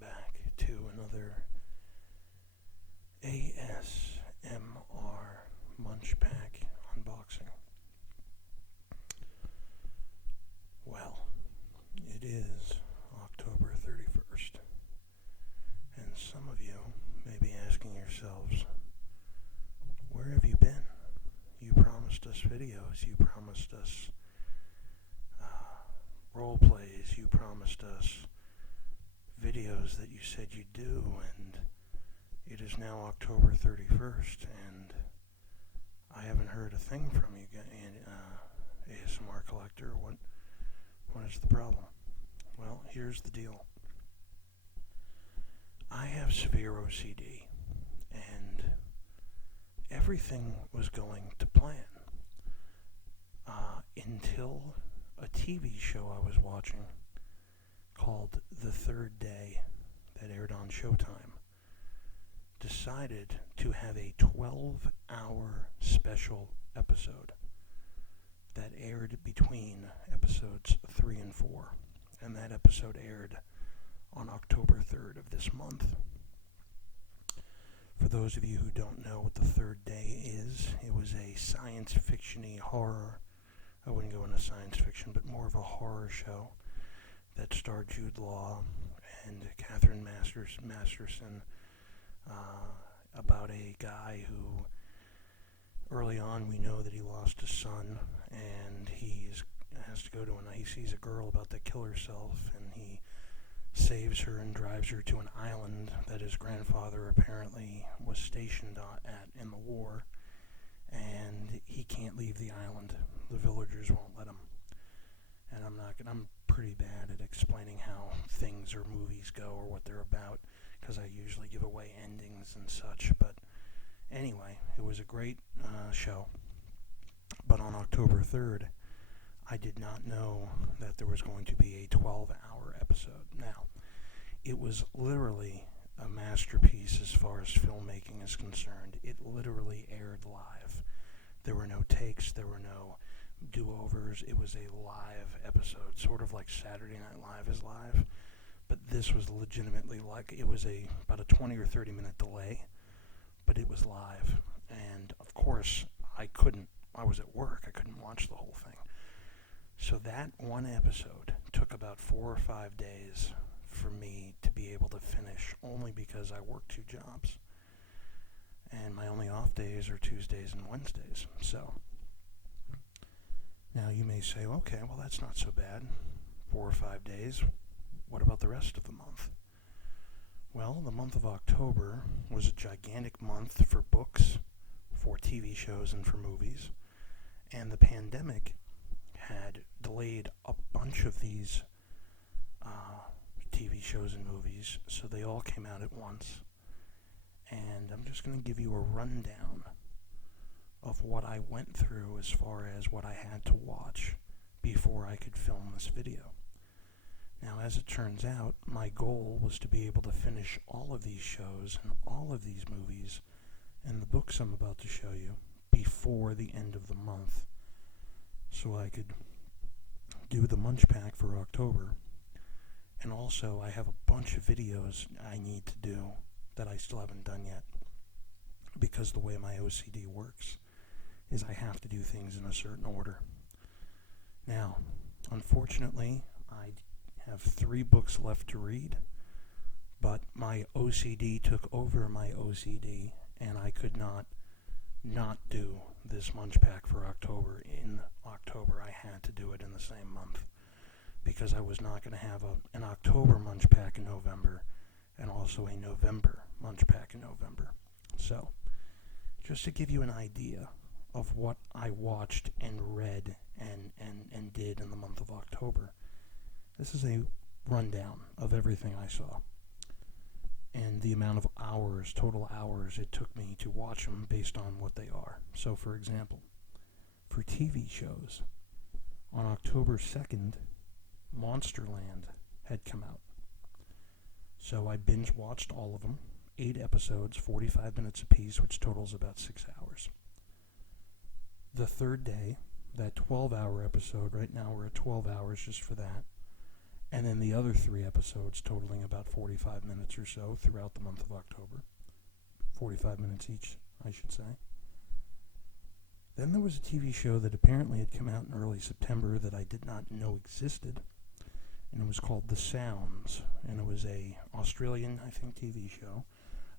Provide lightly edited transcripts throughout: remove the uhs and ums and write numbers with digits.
back to another ASMR Munch Pack unboxing. Well, it is October 31st, and some of you may be asking yourselves, where have you been? You promised us videos, you promised us role plays, you promised us videos that you said you'd do, and it is now October 31st, and I haven't heard a thing from you, ASMR collector. What is the problem? Well, here's the deal. I have severe OCD, and everything was going to plan until a TV show I was watching called The Third Day that aired on Showtime decided to have a 12-hour special episode that aired between episodes 3 and 4, and that episode aired on October 3rd of this month. For those of you who don't know what The Third Day is, it was a science fiction-y horror, I wouldn't go into science fiction, but more of a horror show that starred Jude Law and Catherine Masterson, about a guy who, early on, we know that he lost his son, and he sees a girl about to kill herself, and he saves her and drives her to an island that his grandfather apparently was stationed at in the war, and he can't leave the island. The villagers won't let him. And I'm pretty bad at explaining how things or movies go or what they're about, because I usually give away endings and such. But anyway, it was a great show. But on October 3rd, I did not know that there was going to be a 12-hour episode. Now, it was literally a masterpiece as far as filmmaking is concerned. It literally aired live. There were no takes, there were no do-overs. It was a live episode, sort of like Saturday Night Live is live, but this was legitimately like, it was about a 20 or 30 minute delay, but it was live. And of course, I was at work, I couldn't watch the whole thing. So that one episode took about 4 or 5 days for me to be able to finish, only because I work 2 jobs. And my only off days are Tuesdays and Wednesdays. So now you may say, okay, well, that's not so bad. 4 or 5 days. What about the rest of the month? Well, the month of October was a gigantic month for books, for TV shows, and for movies. And the pandemic had delayed a bunch of these TV shows and movies, so they all came out at once. And I'm just going to give you a rundown of what I went through as far as what I had to watch before I could film this video. Now, as it turns out, my goal was to be able to finish all of these shows and all of these movies and the books I'm about to show you before the end of the month, so I could do the Munch Pack for October. And also, I have a bunch of videos I need to do that I still haven't done yet, because the way my OCD works is I have to do things in a certain order. Now, unfortunately, I have 3 books left to read, but my OCD took over my OCD, and I could not do this Munch Pack for October. In October, I had to do it in the same month, because I was not going to have an October Munch Pack in November and also a November Munch Pack in November. So, just to give you an idea of what I watched and read and did in the month of October, this is a rundown of everything I saw and the amount of hours, total hours it took me to watch them based on what they are. So, for example, for TV shows, on October 2nd, Monsterland had come out. So I binge-watched all of them, 8 episodes, 45 minutes apiece, which totals about 6 hours. The Third Day, that 12-hour episode, right now we're at 12 hours just for that, And then the other 3 episodes, totaling about 45 minutes or so throughout the month of October. 45 minutes each, I should say. Then there was a TV show that apparently had come out in early September that I did not know existed, and it was called The Sounds, and it was a Australian, I think, TV show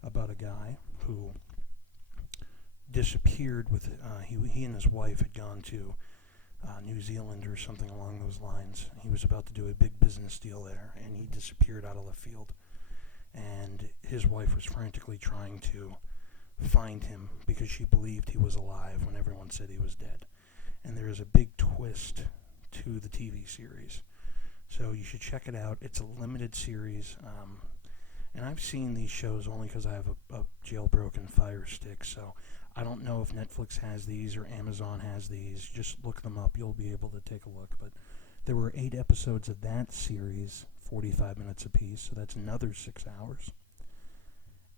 about a guy who disappeared with, he and his wife had gone to New Zealand or something along those lines. He was about to do a big business deal there, and he disappeared out of left field, and his wife was frantically trying to find him because she believed he was alive when everyone said he was dead. And there is a big twist to the TV series, so you should check it out. It's a limited series, and I've seen these shows only because I have a jailbroken Fire Stick, so I don't know if Netflix has these or Amazon has these. Just look them up. You'll be able to take a look. But there were 8 episodes of that series, 45 minutes apiece, so that's another 6 hours.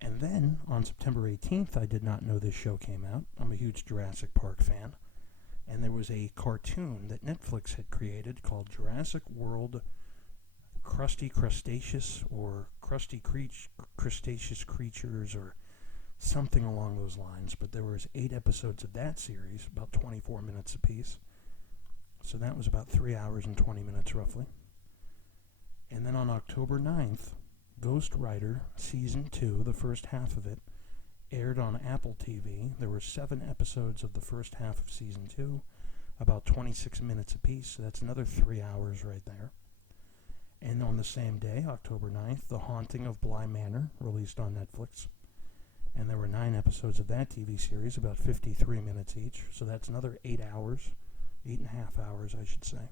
And then, on September 18th, I did not know this show came out. I'm a huge Jurassic Park fan. And there was a cartoon that Netflix had created called Jurassic World Crusty Crustaceous, or Crustaceous Creatures, or something along those lines. But there was 8 episodes of that series, about 24 minutes apiece. So that was about 3 hours and 20 minutes, roughly. And then on October 9th, Ghost Rider Season 2, the first half of it, aired on Apple TV. There were 7 episodes of the first half of Season 2, about 26 minutes apiece, so that's another 3 hours right there. And on the same day, October 9th, The Haunting of Bly Manor, released on Netflix. And there were 9 episodes of that TV series, about 53 minutes each, so that's another 8 hours, 8.5 hours, I should say.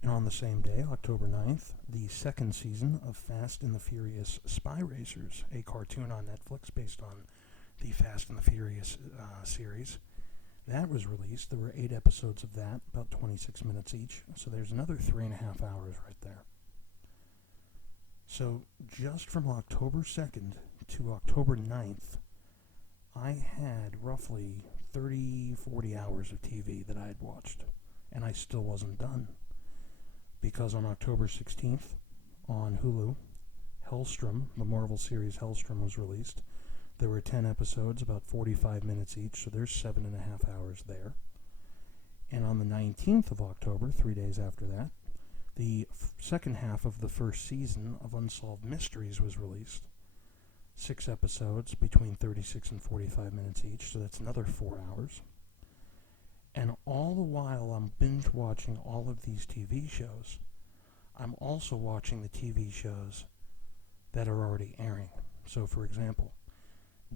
And on the same day, October 9th, the second season of Fast and the Furious Spy Racers, a cartoon on Netflix based on the Fast and the Furious series. That was released. There were 8 episodes of that, about 26 minutes each. So there's another 3.5 hours right there. So just from October 2nd to October 9th, I had roughly 40 hours of TV that I had watched. And I still wasn't done. Because on October 16th, on Hulu, Hellstrom, the Marvel series Hellstrom, was released. There were 10 episodes, about 45 minutes each, so there's 7.5 hours there. And on the 19th of October, 3 days after that, the second half of the first season of Unsolved Mysteries was released. 6 episodes, between 36 and 45 minutes each, so that's another 4 hours. And all the while I'm binge watching all of these TV shows, I'm also watching the TV shows that are already airing. So for example,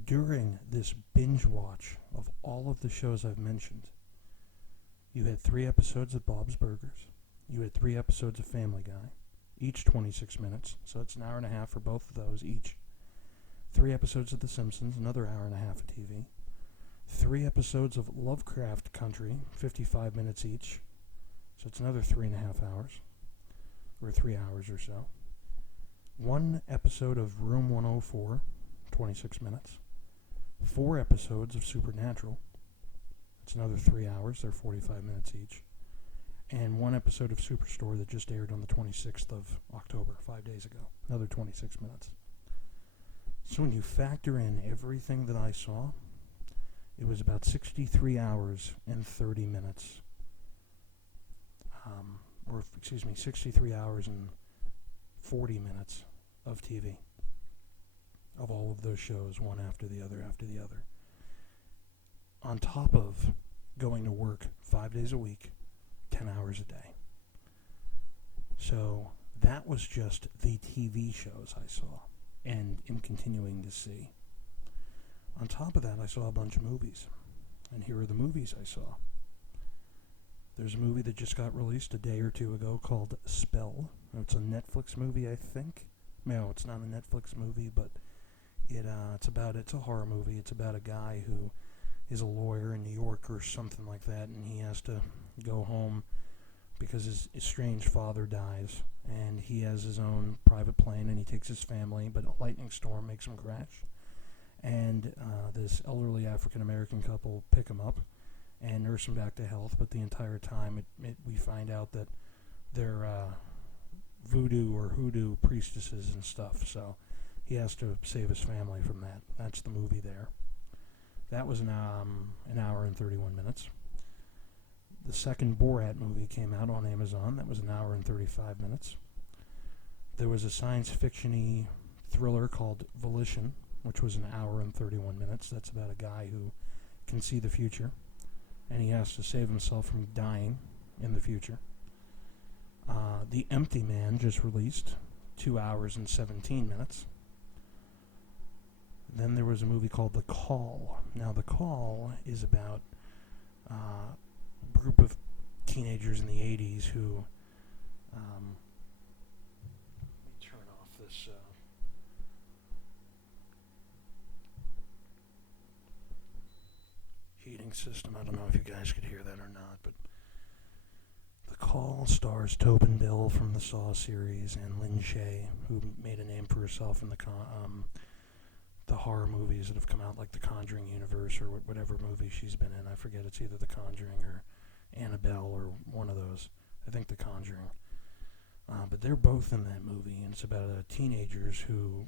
during this binge watch of all of the shows I've mentioned, you had 3 episodes of Bob's Burgers, you had 3 episodes of Family Guy, each 26 minutes, so it's an hour and a half for both of those each. 3 episodes of The Simpsons, another hour and a half of TV. 3 episodes of Lovecraft Country, 55 minutes each, so it's another 3.5 hours, or 3 hours or so. 1 episode of Room 104, 26 minutes. 4 episodes of Supernatural, it's another 3 hours, they're 45 minutes each. And 1 episode of Superstore that just aired on the 26th of October, 5 days ago, another 26 minutes. So when you factor in everything that I saw, it was about 63 hours and 30 minutes. 63 hours and 40 minutes of TV. Of all of those shows, one after the other after the other. On top of going to work 5 days a week, 10 hours a day. So that was just the TV shows I saw and am continuing to see. On top of that, I saw a bunch of movies. And here are the movies I saw. There's a movie that just got released a day or 2 ago called Spell. It's a Netflix movie, I think. No, it's not a Netflix movie, but it's a horror movie. It's about a guy who is a lawyer in New York or something like that, and he has to go home because his estranged father dies, and he has his own private plane, and he takes his family, but a lightning storm makes him crash. And this elderly African-American couple pick him up and nurse him back to health, but the entire time we find out that their voodoo or hoodoo priestesses and stuff. So he has to save his family from that. That's the movie there. That was an hour and 31 minutes. The second Borat movie came out on Amazon. That was an hour and 35 minutes. There was a science fiction-y thriller called Volition, which was an hour and 31 minutes. That's about a guy who can see the future, and he has to save himself from dying in the future. The Empty Man just released, 2 hours and 17 minutes. Then there was a movie called The Call. Now, The Call is about a group of teenagers in the 80s who... let me turn off this... heating system. I don't know if you guys could hear that or not, but The Call stars Tobin Bell from the Saw series and Lin Shaye, who made a name for herself in the horror movies that have come out, like the Conjuring universe or whatever movie she's been in. I forget, it's either The Conjuring or Annabelle or one of those. I think The Conjuring. But they're both in that movie, and it's about teenagers who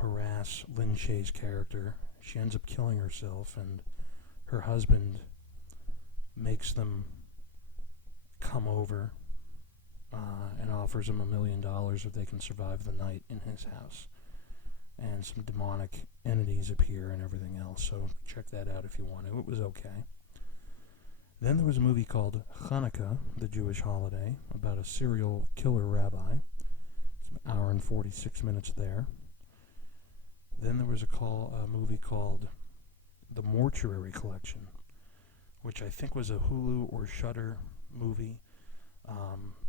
harass Lin Shaye's character. She ends up killing herself, and her husband makes them come over and offers them $1 million if they can survive the night in his house. And some demonic entities appear and everything else, so check that out if you want to. It was okay. Then there was a movie called Hanukkah, the Jewish holiday, about a serial killer rabbi. It's an hour and 46 minutes there. Then there was a movie called The Mortuary Collection, which I think was a Hulu or Shudder movie.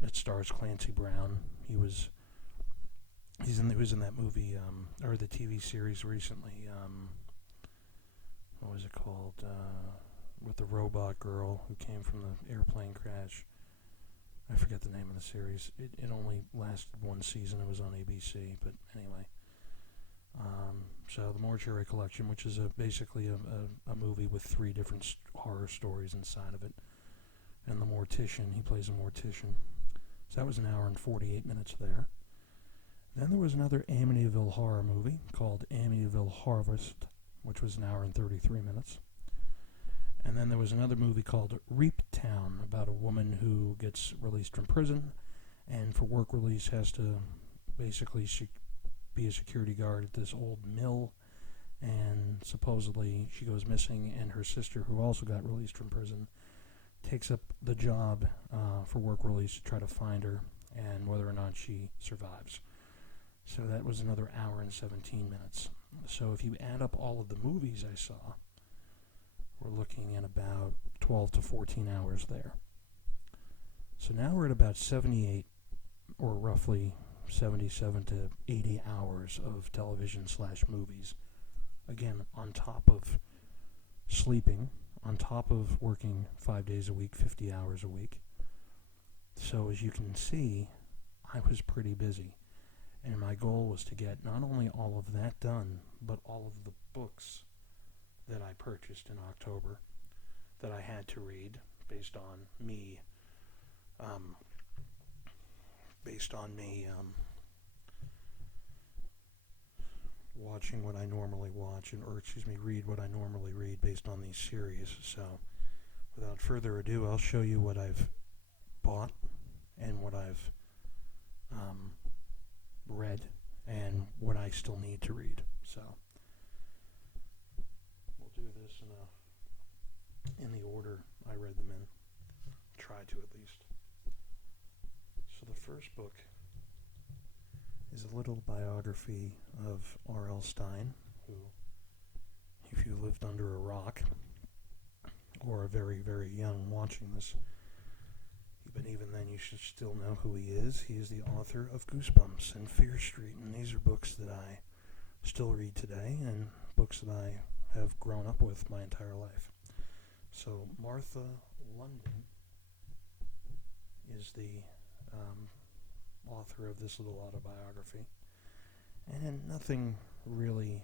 It stars Clancy Brown. He was in that movie or the TV series recently. What was it called? With the robot girl who came from the airplane crash. I forget the name of the series. It only lasted one season. It was on ABC, but anyway. So The Mortuary Collection, which is basically a movie with 3 different horror stories inside of it. And the mortician, he plays a mortician. So that was an hour and 48 minutes there. Then there was another Amityville horror movie called Amityville Harvest, which was an hour and 33 minutes. And then there was another movie called Reap Town, about a woman who gets released from prison and for work release has to basically be a security guard at this old mill, and supposedly she goes missing, and her sister, who also got released from prison, takes up the job for work release to try to find her and whether or not she survives. So that was another hour and 17 minutes. So if you add up all of the movies I saw, we're looking at about 12 to 14 hours there. So now we're at about 78, or roughly 77 to 80 hours of television/movies. Again, on top of sleeping, on top of working 5 days a week, 50 hours a week. So as you can see, I was pretty busy. And my goal was to get not only all of that done, but all of the books that I purchased in October that I had to read based on me watching what I normally watch, read what I normally read based on these series. So without further ado, I'll show you what I've bought and what I've read and what I still need to read. So we'll do this in the order I read them in. Try to, at least. So the first book is a little biography of R.L. Stine, who, if you lived under a rock or are very, very young watching this, but even then you should still know who he is. He is the author of Goosebumps and Fear Street, and these are books that I still read today and books that I have grown up with my entire life. So Martha London is the author of this little autobiography, and nothing really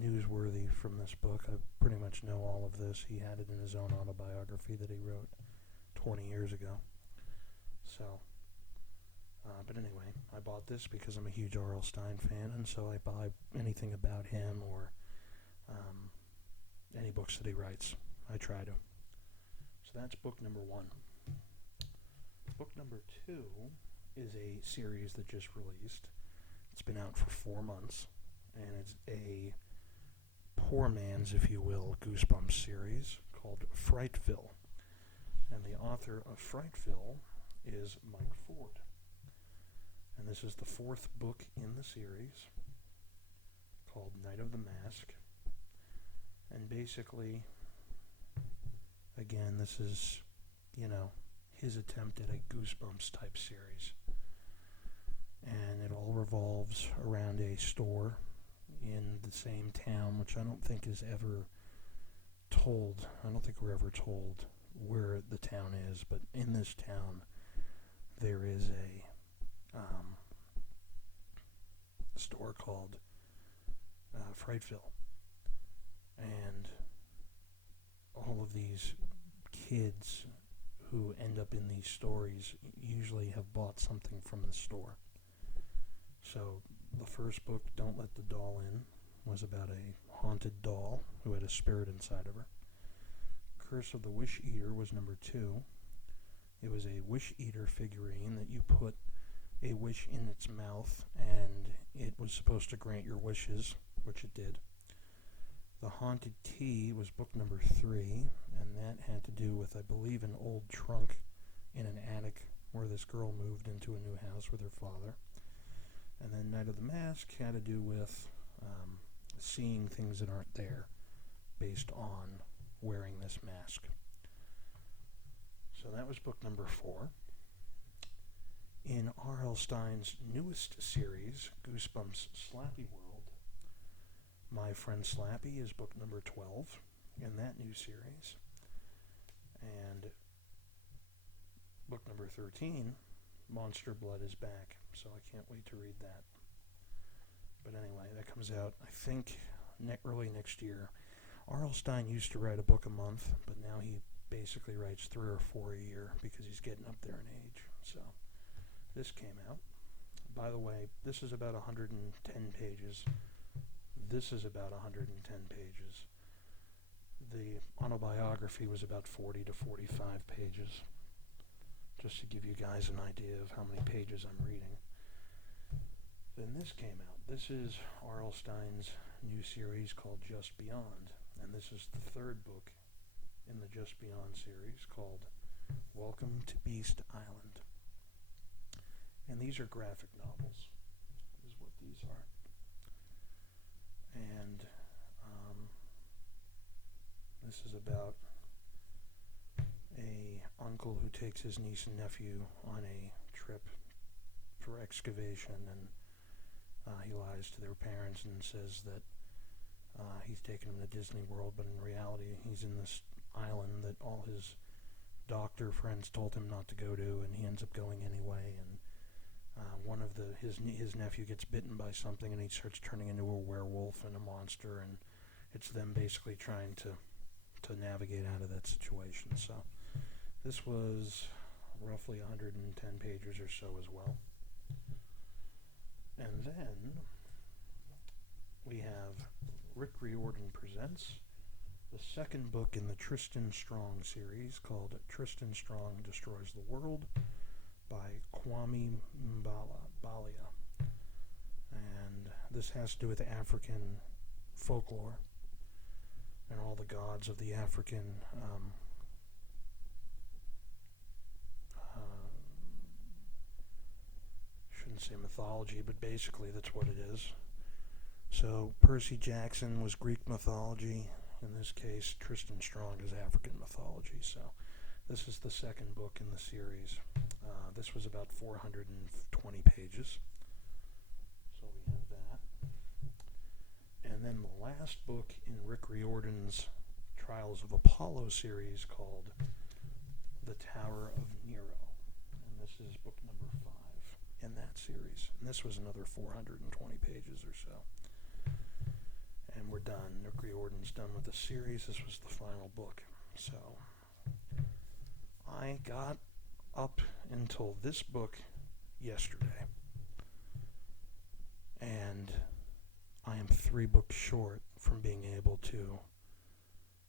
newsworthy from this book. I pretty much know all of this. He had it in his own autobiography that he wrote 20 years ago. So, but anyway, I bought this because I'm a huge R.L. Stine fan, and so I buy anything about him or any books that he writes. I try to. So that's book number 1. Book number 2 is a series that just released. It's been out for 4 months, and it's a poor man's, if you will, Goosebumps series called Frightville. And the author of Frightville is Mike Ford. And this is the 4th book in the series called Night of the Mask. And basically, again, this is, his attempt at a Goosebumps type series. And it all revolves around a store in the same town, which I don't think is ever told. I don't think we're ever told where the town is, but in this town there is a store called Frightville. And all of these kids who end up in these stories usually have bought something from the store. So the first book, Don't Let the Doll In, was about a haunted doll who had a spirit inside of her. Curse of the Wish Eater was number 2. It was a Wish Eater figurine that you put a wish in its mouth, and it was supposed to grant your wishes, which it did. The Haunted Tea was book number 3, and that had to do with, I believe, an old trunk in an attic where this girl moved into a new house with her father. And then Night of the Mask had to do with seeing things that aren't there based on wearing this mask. So that was book number 4. In R.L. Stine's newest series, Goosebumps Slappy World, My Friend Slappy is book number 12 in that new series. And book number 13, Monster Blood is back, so I can't wait to read that. But anyway, that comes out, I think, early next year. R.L. Stine used to write a book a month, but now he basically writes 3 or 4 a year because he's getting up there in age. So this came out. By the way, this is about 110 pages. This is about 110 pages. The autobiography was about 40 to 45 pages, just to give you guys an idea of how many pages I'm reading. Then this came out. This is R.L. Stine's new series called Just Beyond, and this is the 3rd book in the Just Beyond series called Welcome to Beast Island. And these are graphic novels, is what these are. And this is about a uncle who takes his niece and nephew on a trip for excavation, and he lies to their parents and says that he's taken them to Disney World, but in reality he's in this island that all his doctor friends told him not to go to, and he ends up going anyway. And one of his nephew gets bitten by something, and he starts turning into a werewolf and a monster, and it's them basically trying to navigate out of that situation. So this was roughly 110 pages or so as well. And then we have Rick Riordan Presents the 2nd book in the Tristan Strong series called Tristan Strong Destroys the World by Kwame Mbalia. And this has to do with African folklore and all the gods of the African shouldn't say mythology, but basically that's what it is. So Percy Jackson was Greek mythology. In this case, Tristan Strong is African mythology. So this is the 2nd book in the series. This was about 420 pages. So we have that. And then the last book in Rick Riordan's Trials of Apollo series called The Tower of Nero. And this is book number 5 in that series. And this was another 420 pages or so. and we're done. Nick Riordan's done with the series. This was the final book. So I got up until this book yesterday, and I am 3 books short from being able to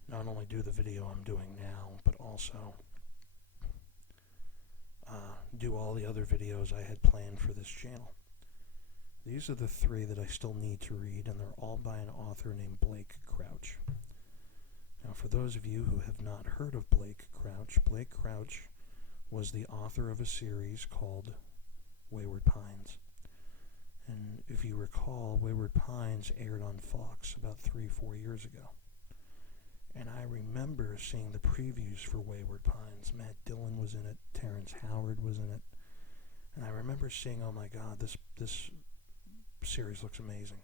not only do the video I'm doing now, but also do all the other videos I had planned for this channel. These are the 3 that I still need to read, and they're all by an author named Blake Crouch. Now, for those of you who have not heard of Blake Crouch was the author of a series called Wayward Pines. And if you recall, Wayward Pines aired on Fox about 3-4 years ago. And I remember seeing the previews for Wayward Pines. Matt Dillon was in it, Terrence Howard was in it. And I remember seeing, oh my God, this series looks amazing.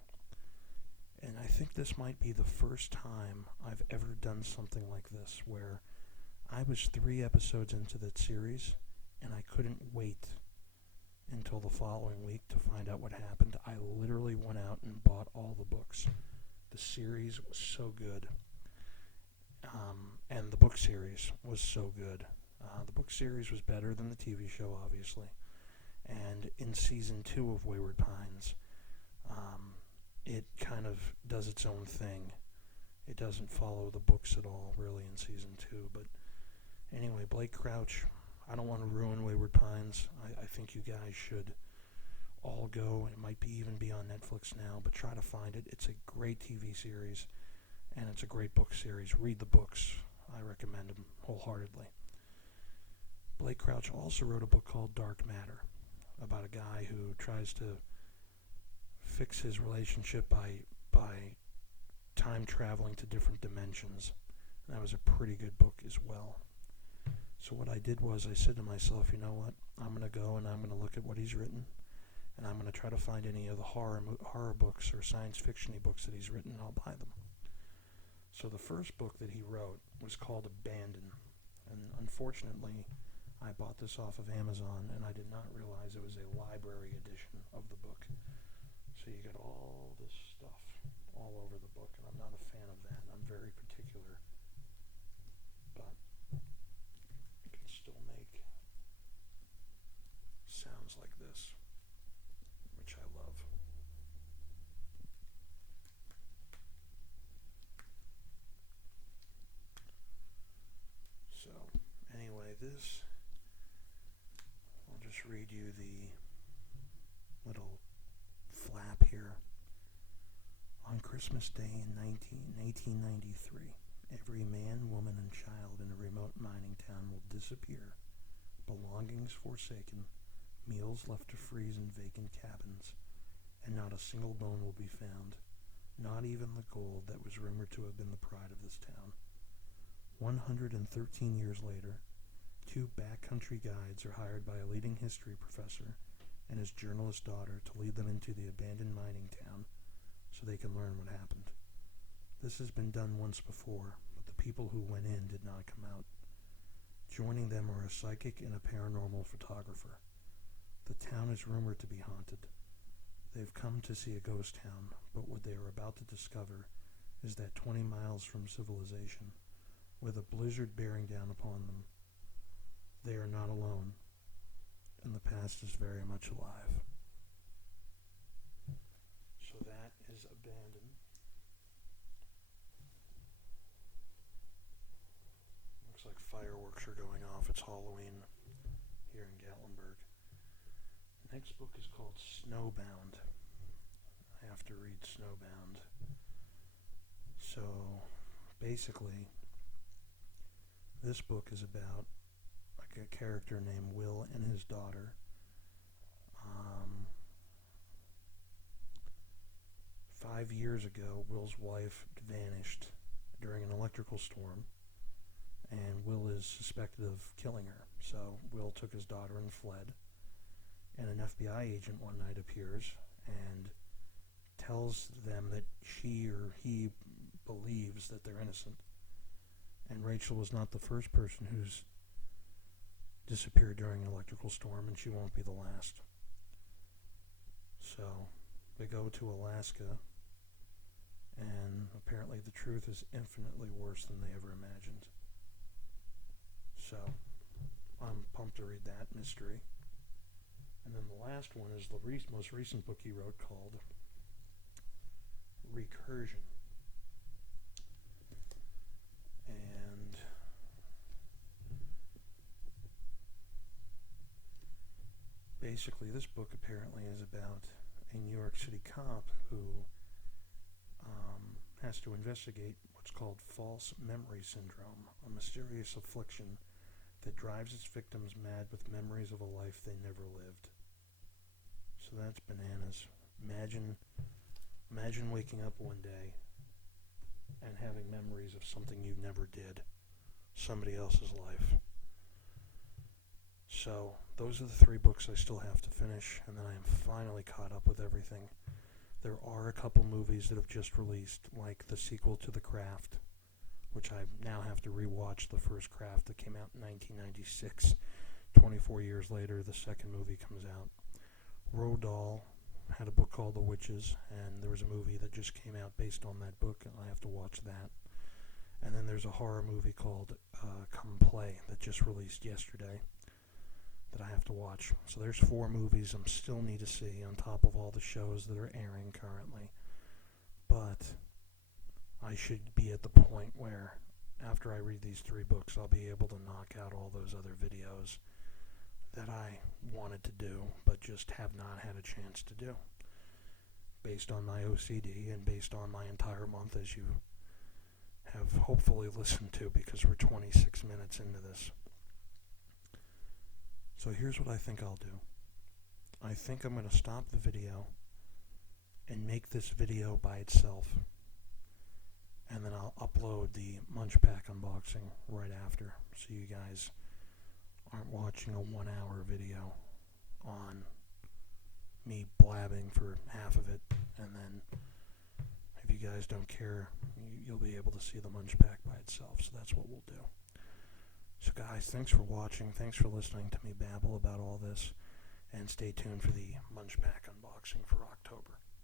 And I think this might be the first time I've ever done something like this, where I was 3 episodes into that series, and I couldn't wait until the following week to find out what happened. I literally went out and bought all the books. The series was so good. And the book series was so good. The book series was better than the TV show, obviously. And in season 2 of Wayward Pines, it kind of does its own thing. It doesn't follow the books at all, really, in season 2. But anyway, Blake Crouch, I don't want to ruin Wayward Pines. I think you guys should all go. It might even be on Netflix now, but try to find it. It's a great TV series, and it's a great book series. Read the books. I recommend them wholeheartedly. Blake Crouch also wrote a book called Dark Matter, about a guy who tries to fix his relationship by time traveling to different dimensions. And that was a pretty good book as well. So what I did was I said to myself, you know what, I'm going to go and I'm going to look at what he's written, and I'm going to try to find any of the horror books or science fiction-y books that he's written, and I'll buy them. So the first book that he wrote was called Abandon, and unfortunately I bought this off of Amazon, and I did not realize it was a library edition of the book. So you get all this stuff all over the book, and I'm not a fan of that. I'm very particular, but it can still make sounds like this, which I love. So anyway, I'll just read you the little flap here. On Christmas Day in 1893, every man, woman, and child in a remote mining town will disappear, belongings forsaken, meals left to freeze in vacant cabins, and not a single bone will be found, not even the gold that was rumored to have been the pride of this town. 113 years later, 2 backcountry guides are hired by a leading history professor and his journalist daughter to lead them into the abandoned mining town so they can learn what happened. This has been done once before, but the people who went in did not come out. Joining them are a psychic and a paranormal photographer. The town is rumored to be haunted. They've come to see a ghost town, but what they are about to discover is that 20 miles from civilization, with a blizzard bearing down upon them, they are not alone, and the past is very much alive. So that is Abandon. Looks like fireworks are going off. It's Halloween here in Gatlinburg. The next book is called Snowbound. I have to read Snowbound. So basically, this book is about a character named Will and his daughter. 5 years ago, Will's wife vanished during an electrical storm, and Will is suspected of killing her. So Will took his daughter and fled, and an FBI agent one night appears and tells them that she or he believes that they're innocent. And Rachel was not the first person who's disappeared during an electrical storm, and she won't be the last. So they go to Alaska, And apparently the truth is infinitely worse than they ever imagined. So, I'm pumped to read that mystery. And then the last one is the most recent book he wrote called Recursion. And basically this book apparently is about a New York City cop who has to investigate what's called false memory syndrome, a mysterious affliction that drives its victims mad with memories of a life they never lived. So that's bananas. Imagine waking up one day and having memories of something you never did, somebody else's life. So those are the 3 books I still have to finish, and then I am finally caught up with everything. There are a couple movies that have just released, like the sequel to The Craft, which I now have to rewatch. The first Craft that came out in 1996. 24 years later, the second movie comes out. Roald Dahl had a book called The Witches, and there was a movie that just came out based on that book, and I have to watch that. And then there's a horror movie called Come Play that just released yesterday that I have to watch. So there's 4 movies I still need to see on top of all the shows that are airing currently. But I should be at the point where after I read these 3 books, I'll be able to knock out all those other videos that I wanted to do but just have not had a chance to do, based on my OCD and based on my entire month, as you have hopefully listened to, because we're 26 minutes into this. So here's what I think I'll do. I think I'm going to stop the video and make this video by itself, and then I'll upload the Munch Pack unboxing right after, so you guys aren't watching a 1-hour video on me blabbing for half of it, and then if you guys don't care, you'll be able to see the Munch Pack by itself. So that's what we'll do. So guys, thanks for watching, thanks for listening to me babble about all this, and stay tuned for the Munch Pack unboxing for October.